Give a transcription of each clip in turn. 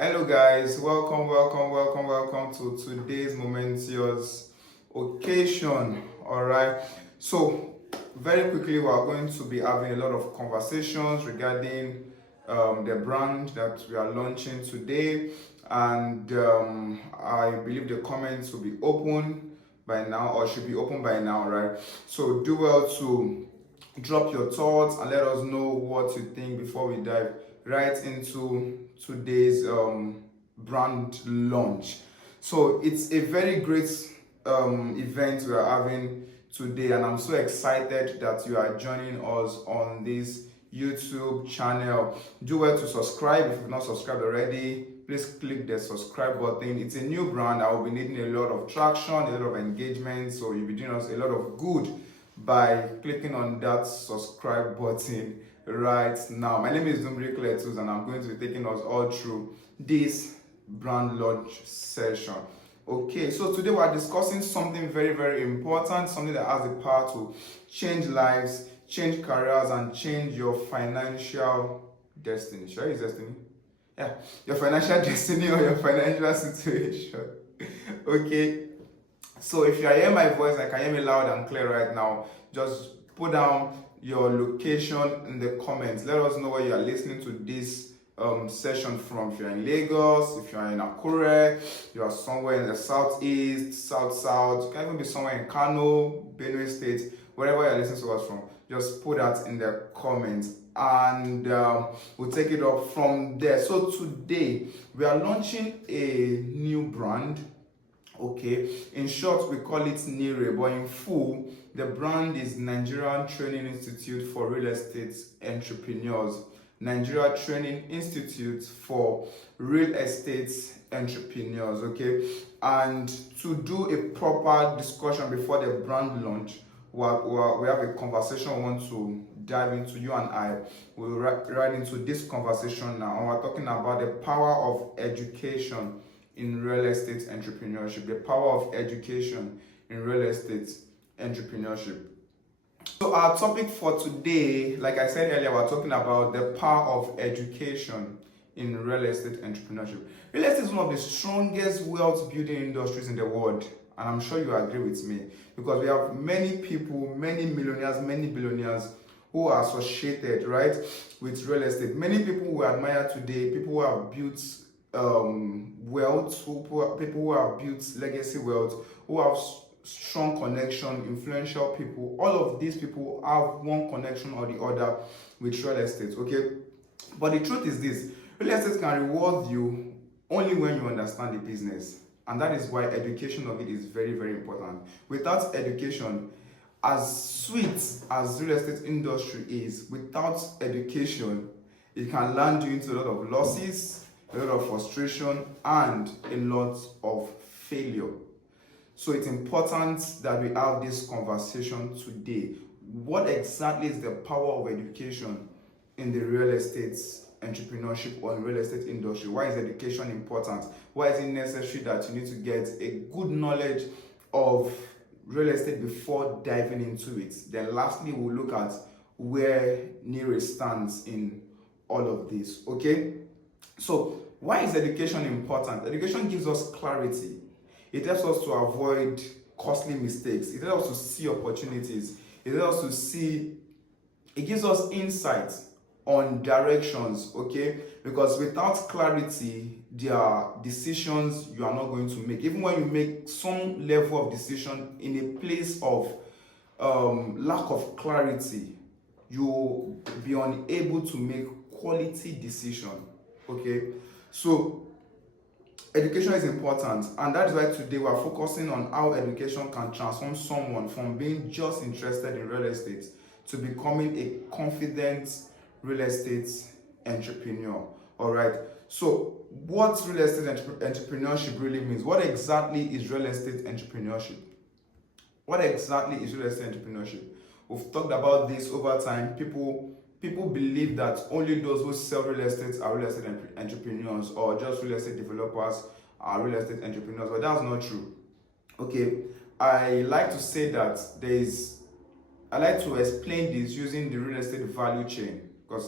Hello guys, welcome to today's momentous occasion. Alright, so very quickly we are going to be having a lot of conversations regarding the brand that we are launching today, and I believe the comments will be open by now, or should be open by now, right? So do well to drop your thoughts and let us know what you think before we dive right into today's brand launch. So it's a very great event we are having today, and I'm so excited that you are joining us on this YouTube channel. Do well to subscribe if you've not subscribed already. Please click the subscribe button. It's a new brand. I will be needing a lot of traction, a lot of engagement, so you'll be doing us a lot of good by clicking on that subscribe button right now. My name is Dumbri Kletus, and I'm going to be taking us all through this brand launch session. Okay, so today we're discussing something very important, something that has the power to change lives, change careers, and change your financial destiny. Should I use destiny? Yeah, your financial destiny or your financial situation. Okay, so if you are hearing my voice, I can hear me loud and clear right now, just put down your location in the comments. Let us know where you are listening to this session from. If you're in Lagos, if you're in Akure, you are somewhere in the southeast, south, you can even be somewhere in Kano, Benue State, wherever you're listening to us from. Just put that in the comments, and we'll take it up from there. So today we are launching a new brand. Okay, in short, we call it NIRE, but in full, the brand is Nigerian Training Institute for Real Estate Entrepreneurs. Nigeria Training Institute for Real Estate Entrepreneurs. Okay, and to do a proper discussion before the brand launch, we have a conversation we want to dive into. You and I will right into this conversation now, and we're talking about the power of education in real estate entrepreneurship. The power of education in real estate entrepreneurship. So our topic for today, like I said earlier, we're talking about the power of education in real estate entrepreneurship. Real estate is one of the strongest wealth building industries in the world, and I'm sure you agree with me, because we have many people, many millionaires, many billionaires who are associated, right, with real estate. Many people we admire today, people who have built wealth, people who have built legacy wealth, who have strong connection, influential people. All of these people have one connection or the other with real estate. Okay, but the truth is this: real estate can reward you only when you understand the business, and that is why education of it is very important. Without education, as sweet as real estate industry is, without education, it can land you into a lot of losses, a lot of frustration, and a lot of failure. So it's important that we have this conversation today. What exactly is the power of education in the real estate entrepreneurship or in real estate industry? Why is education important? Why is it necessary that you need to get a good knowledge of real estate before diving into it? Then lastly, we'll look at where NIRE stands in all of this. Okay, so why is education important? Education gives us clarity. It helps us to avoid costly mistakes. It helps us to see opportunities. It helps us to see, it gives us insights on directions, okay? Because without clarity, there are decisions you are not going to make. Even when you make some level of decision in a place of lack of clarity, you'll be unable to make quality decision, okay? So education is important, and that is why today we are focusing on how education can transform someone from being just interested in real estate to becoming a confident real estate entrepreneur. All right, so what real estate entrepreneurship really means? What exactly is real estate entrepreneurship? What exactly is real estate entrepreneurship? We've talked about this over time. People believe that only those who sell real estate are real estate entrepreneurs, or just real estate developers are real estate entrepreneurs, but that's not true. Okay, I like to say that I like to explain this using the real estate value chain, but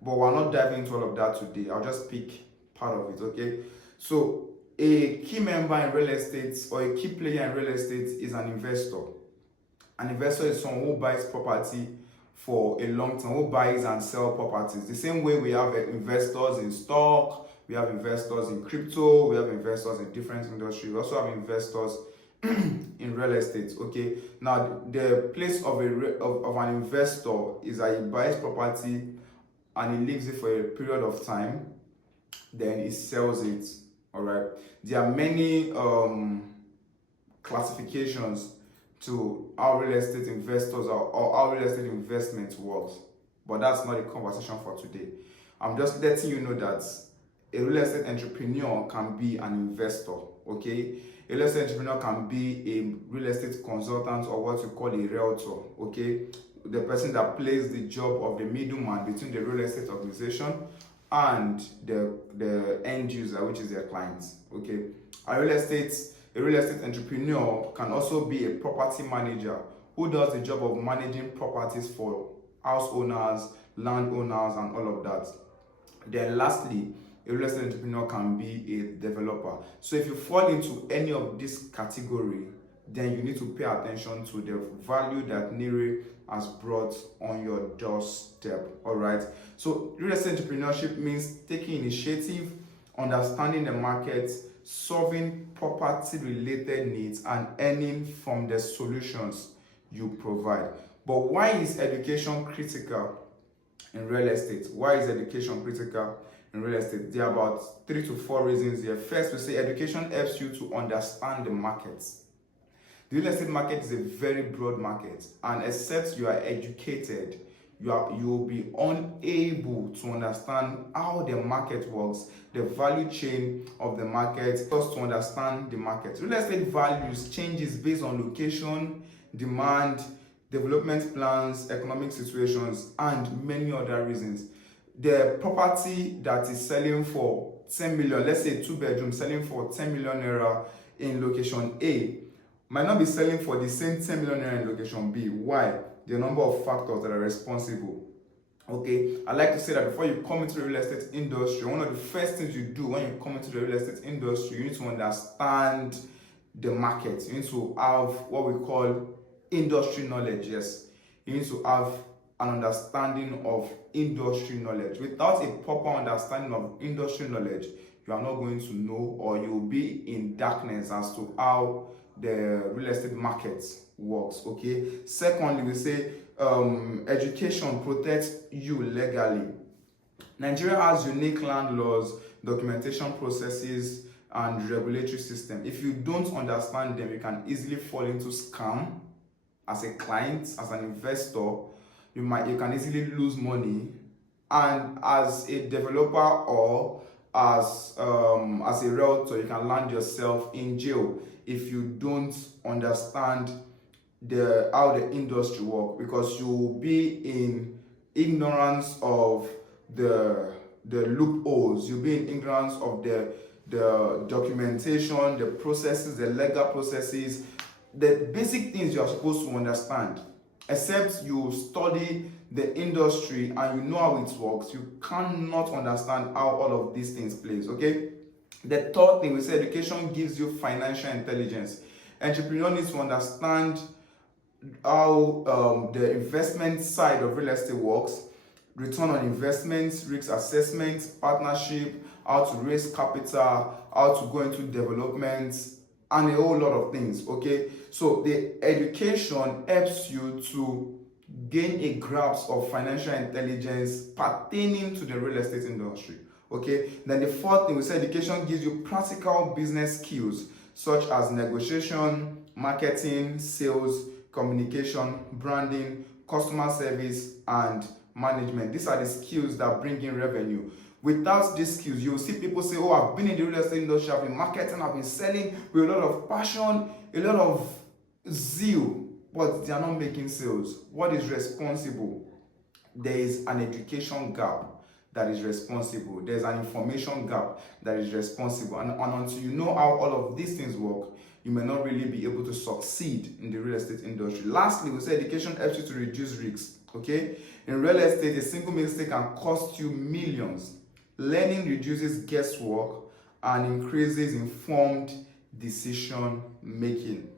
we're not diving into all of that today. I'll just pick part of it. Okay, so a key member in real estate or a key player in real estate is an investor. An investor is someone who buys property for a long time, who buys and sell properties. The same way we have investors in stock, we have investors in crypto, we have investors in different industries. We also have investors in real estate. Okay, now the place of an investor is that he buys property and he leaves it for a period of time, then he sells it. All right, there are many classifications to how real estate investors or how real estate investment works, but that's not a conversation for today. I'm just letting you know that a real estate entrepreneur can be an investor. Okay, a real estate entrepreneur can be a real estate consultant or what you call a realtor. Okay, the person that plays the job of the middleman between the real estate organization and the end user, which is their clients. Okay, a real estate entrepreneur can also be a property manager who does the job of managing properties for house owners, landowners, and all of that. Then lastly, a real estate entrepreneur can be a developer. So if you fall into any of this category, then you need to pay attention to the value that NIRE has brought on your doorstep. All right, so real estate entrepreneurship means taking initiative, understanding the market, solving property related needs, and earning from the solutions you provide. But why is education critical in real estate? Why is education critical in real estate? There are about 3 to 4 reasons here. First, we say education helps you to understand the markets. The real estate market is a very broad market, and except you are educated, you will be unable to understand how the market works, the value chain of the market, just to understand the market. Real estate values changes based on location, demand, development plans, economic situations, and many other reasons. The property that is selling for 10 million, let's say 2 bedrooms selling for 10 million naira in location A, might not be selling for the same 10 million naira in location B. Why? The number of factors that are responsible. Okay, I like to say that before you come into the real estate industry, one of the first things you do when you come into the real estate industry, you need to understand the market. You need to have what we call industry knowledge. Yes, you need to have an understanding of industry knowledge. Without a proper understanding of industry knowledge, you are not going to know, or you will be in darkness as to how the real estate market works. Okay, secondly, we say education protects you legally. Nigeria has unique land laws, documentation processes, and regulatory system. If you don't understand them, you can easily fall into scam. As a client, as an investor, you can easily lose money, and as a developer or as a realtor, you can land yourself in jail if you don't understand how the industry works, because you will be in ignorance of the loopholes. You'll be in ignorance of the documentation, the processes, the legal processes, the basic things you are supposed to understand. Except you study the industry and you know how it works, you cannot understand how all of these things plays. Okay, the third thing, we say education gives you financial intelligence. Entrepreneur needs to understand how the investment side of real estate works, return on investments, risk assessment, partnership, how to raise capital, how to go into development, and a whole lot of things. Okay, so the education helps you to gain a grasp of financial intelligence pertaining to the real estate industry. Okay, then the fourth thing, we say education gives you practical business skills such as negotiation, marketing, sales, communication, branding, customer service, and management. These are the skills that bring in revenue. Without these skills, you will see people say, oh, I've been in the real estate industry, I've been marketing, I've been selling with a lot of passion, a lot of zeal, but they are not making sales. What is responsible? There is an education gap that is responsible. There's an information gap that is responsible. And until you know how all of these things work, you may not really be able to succeed in the real estate industry. Lastly, we say education helps you to reduce risks. Okay? In real estate, a single mistake can cost you millions. Learning reduces guesswork and increases informed decision making.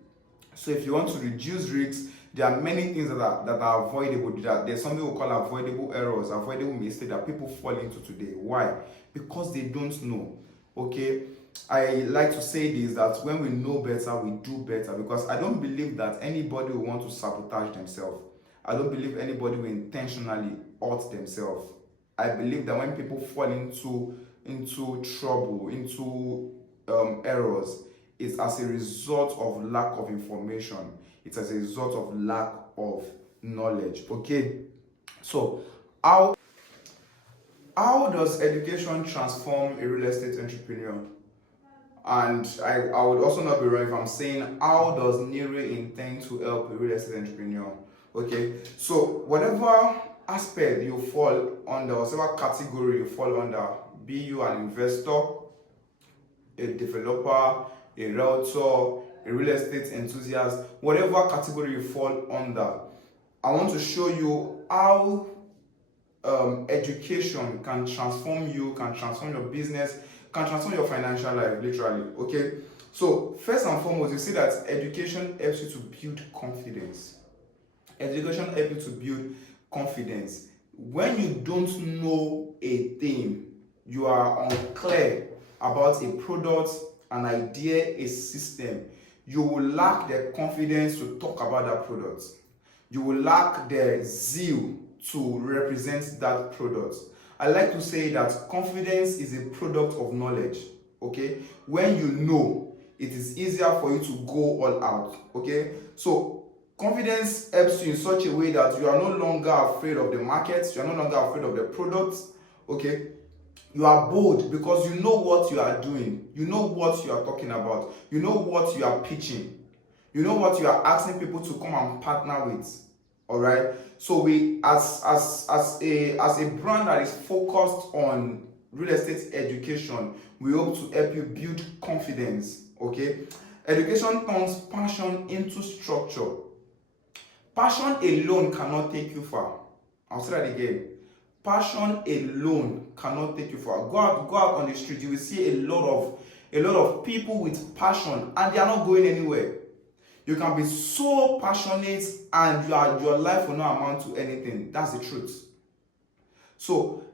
So if you want to reduce risks, there are many things that are avoidable. There's something we call avoidable errors, avoidable mistakes that people fall into today. Why? Because they don't know. Okay, I like to say this, that when we know better, we do better, because I don't believe that anybody will want to sabotage themselves. I don't believe anybody will intentionally hurt themselves. I believe that when people fall into trouble, into errors, it's as a result of lack of information. It's as a result of lack of knowledge. Okay, so how does education transform a real estate entrepreneur? And I would also not be wrong if I'm saying, how does NIRE intend to help a real estate entrepreneur? Okay, so whatever aspect you fall under, whatever category you fall under, be you an investor, a developer, a realtor, a real estate enthusiast, whatever category you fall under, I want to show you how education can transform you, can transform your business, can transform your financial life, literally. Okay, so first and foremost, you see that education helps you to build confidence. Education helps you to build confidence. When you don't know a thing, you are unclear about a product, an idea, a system, you will lack the confidence to talk about that product. You will lack the zeal to represent that product. I like to say that confidence is a product of knowledge. Okay, when you know, it is easier for you to go all out. Okay, so confidence helps you in such a way that you are no longer afraid of the market, you are no longer afraid of the products. Okay, you are bold because you know what you are doing, you know what you are talking about, you know what you are pitching, you know what you are asking people to come and partner with. All right, so we as a brand that is focused on real estate education, we hope to help you build confidence. Okay, education turns passion into structure. Passion alone cannot take you far. I'll say that again. Passion alone cannot take you far. Go out on the street, you will see a lot of people with passion, and they are not going anywhere. You can be so passionate and your life will not amount to anything. That's the truth. So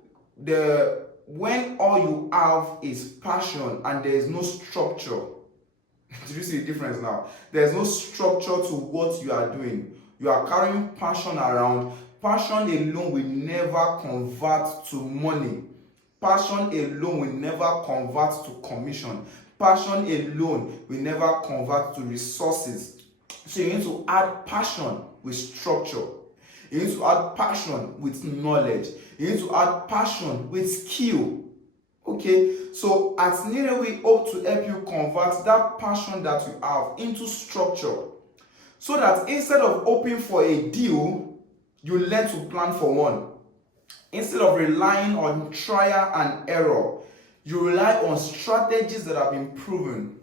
when all you have is passion and there is no structure, do you see the difference now? There's no structure to what you are doing. You are carrying passion around. Passion alone will never convert to money. Passion alone will never convert to commission. Passion alone will never convert to resources. So you need to add passion with structure. You need to add passion with knowledge. You need to add passion with skill. Okay, so at NIRE we hope to help you convert that passion that you have into structure, so that instead of hoping for a deal, you learn to plan for one. Instead of relying on trial and error, you rely on strategies that have been proven.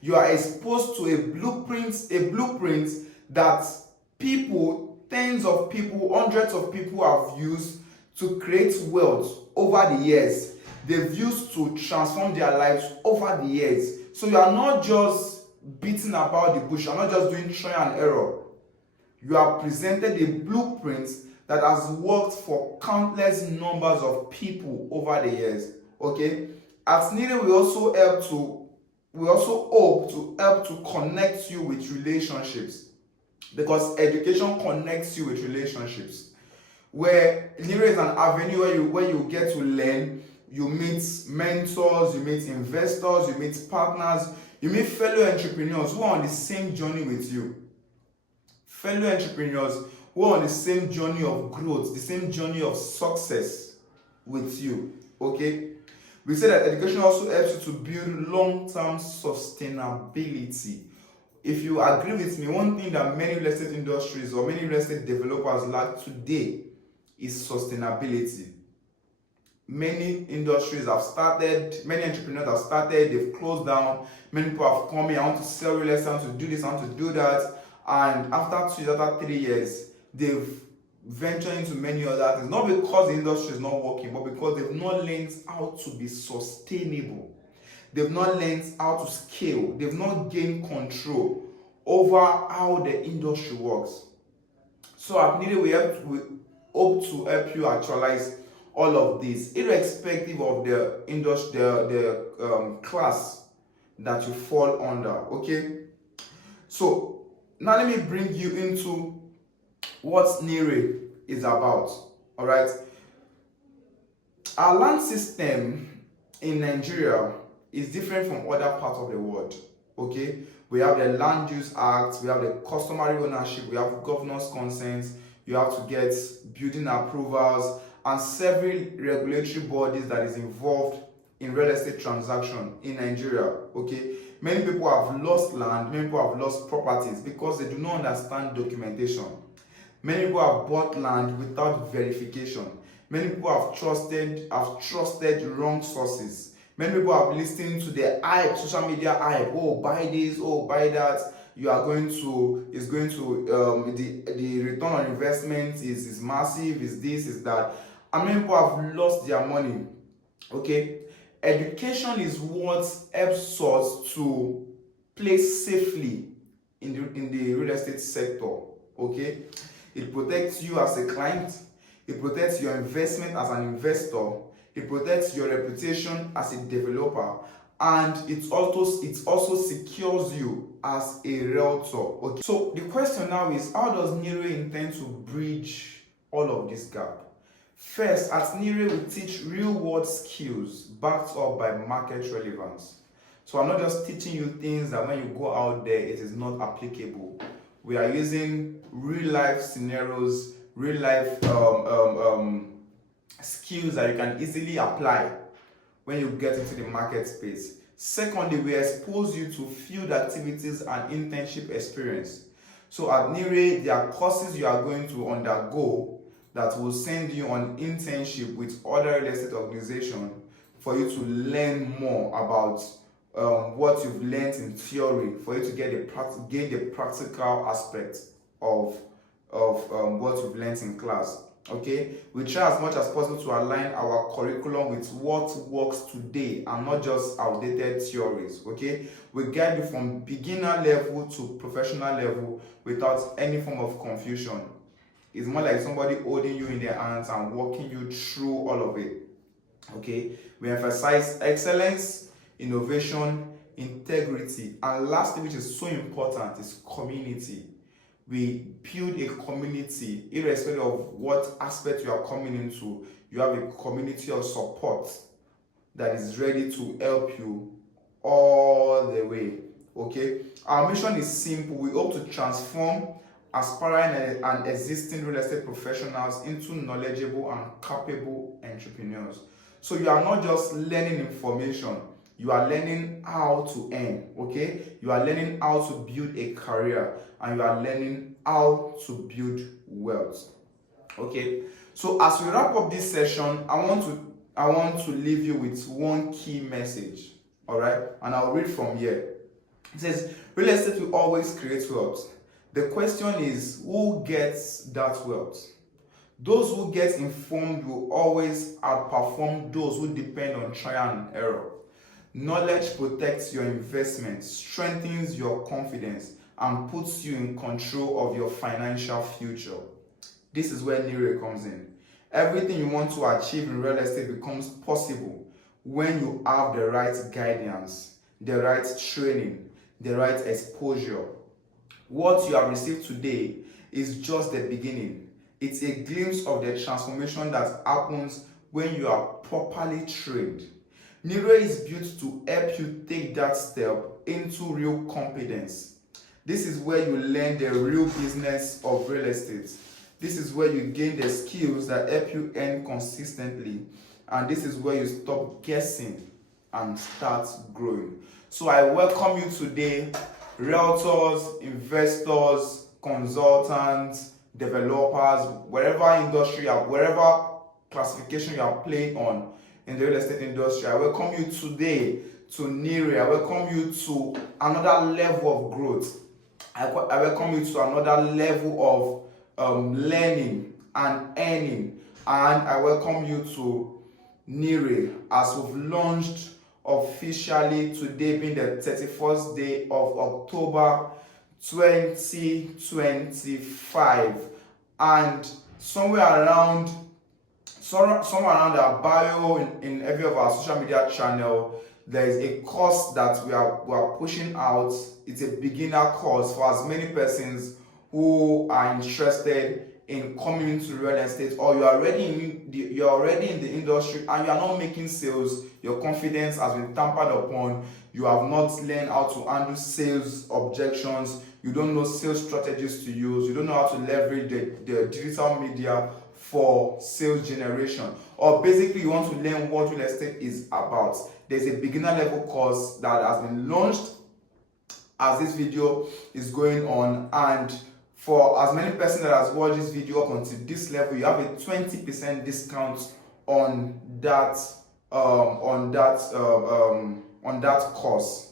You are exposed to a blueprint that people, tens of people, hundreds of people have used to create wealth over the years. They've used to transform their lives over the years. So you are not just beating about the bush, you are not just doing trial and error. You are presented a blueprint that has worked for countless numbers of people over the years. Okay? At NIRE, we also hope to help to connect you with relationships, because education connects you with relationships. Where NIRE is an avenue where you get to learn, you meet mentors, you meet investors, you meet partners, you meet fellow entrepreneurs who are on the same journey with you. Fellow entrepreneurs who are on the same journey of growth, the same journey of success with you. Okay? We say that education also helps you to build long-term sustainability. If you agree with me, one thing that many real estate industries or many real estate developers lack today is sustainability. Many industries have started, many entrepreneurs have started, they've closed down. Many people have come in, I want to sell real estate, I want to do this, I want to do that. And after 2 years, after 3 years, they've venture into many other things, not because the industry is not working, but because they've not learned how to be sustainable. They've not learned how to scale. They've not gained control over how the industry works. So at NIRE, we hope to help you actualize all of this, irrespective of the industry, the class that you fall under. Okay. So now let me bring you into what NIRE is about. All right. Our land system in Nigeria is different from other parts of the world. Okay, we have the Land Use Act, we have the customary ownership, we have governor's consents, you have to get building approvals, and several regulatory bodies that is involved in real estate transaction in Nigeria. Okay, many people have lost land, many people have lost properties because they do not understand documentation. Many people have bought land without verification. Many people have trusted wrong sources. Many people have listened to the hype, social media hype. Oh, buy this, oh, buy that. You are going to, the return on investment is massive, is this, is that. And many people have lost their money. Okay? Education is what helps us to play safely in the real estate sector. Okay? It protects you as a client. It protects your investment as an investor. It protects your reputation as a developer, and it also secures you as a realtor. Okay. So the question now is, how does NIRE intend to bridge all of this gap? First, at NIRE we teach real-world skills backed up by market relevance. So I'm not just teaching you things that when you go out there it is not applicable. We are using real-life scenarios, real-life skills that you can easily apply when you get into the market space. Secondly, we expose you to field activities and internship experience. So at NIRE, there are courses you are going to undergo that will send you on internship with other real estate organizations for you to learn more about what you've learned in theory, for you to gain the practical aspect of what you've learned in class. Okay, we try as much as possible to align our curriculum with what works today and not just outdated theories. Okay, we guide you from beginner level to professional level without any form of confusion. It's more like somebody holding you in their hands and walking you through all of it. Okay, we emphasize excellence, innovation, integrity, and lastly, which is so important, is community. We build a community, irrespective of what aspect you are coming into. You have a community of support that is ready to help you all the way. Okay, our mission is simple. We hope to transform aspiring and existing real estate professionals into knowledgeable and capable entrepreneurs. So you are not just learning information, you are learning how to earn. Okay, you are learning how to build a career, and you are learning how to build wealth. Okay, so as we wrap up this session, I want to leave you with one key message. All right, and I'll read from here. It says, real estate will always create wealth. The question is, who gets that wealth? Those who get informed will always outperform those who depend on trial and error. Knowledge protects your investment, strengthens your confidence, and puts you in control of your financial future. This is where NIRE comes in. Everything you want to achieve in real estate becomes possible when you have the right guidance, the right training, the right exposure. What you have received today is just the beginning. It's a glimpse of the transformation that happens when you are properly trained. NIRE is built to help you take that step into real competence. This is where you learn the real business of real estate. This is where you gain the skills that help you earn consistently. And this is where you stop guessing and start growing. So I welcome you today, realtors, investors, consultants, developers, wherever industry, wherever classification you are playing on in the real estate industry. I welcome you today to NIRE. I welcome you to another level of growth. I welcome you to another level of learning and earning. And I welcome you to NIRE as we've launched officially today, being the 31st day of October 2025. And somewhere around our bio in every of our social media channel, there is a course that we are pushing out. It's a beginner course for as many persons who are interested in coming into real estate, or you're already in the industry and you are not making sales. Your confidence has been tampered upon. You have not learned how to handle sales objections. You don't know sales strategies to use. You don't know how to leverage the digital media for sales generation, or basically you want to learn what real estate is about. There's a beginner level course that has been launched as this video is going on, and for as many persons that has watched this video up until this level, you have a 20% discount on that course.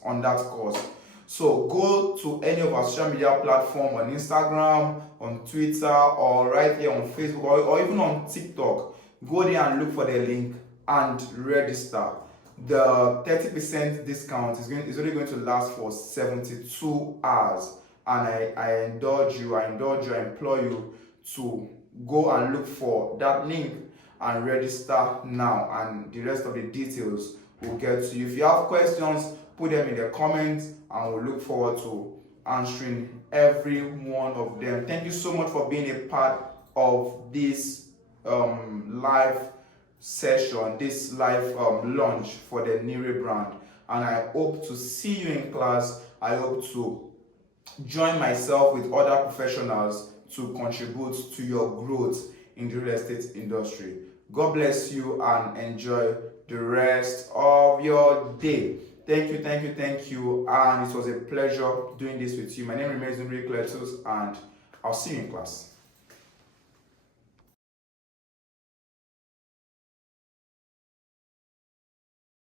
So go to any of our social media platform, on Instagram, on Twitter, or right here on Facebook, or even on TikTok. Go there and look for the link and register. The 30% discount is only going to last for 72 hours. And I implore you to go and look for that link and register now, and the rest of the details will get to you. If you have questions, put them in the comments and we'll look forward to answering every one of them. Thank you so much for being a part of this live session, this live launch for the NIRE brand. And I hope to see you in class. I hope to join myself with other professionals to contribute to your growth in the real estate industry. God bless you and enjoy the rest of your day. Thank you, and it was a pleasure doing this with you. My name remains Nuri Kletus, and I'll see you in class.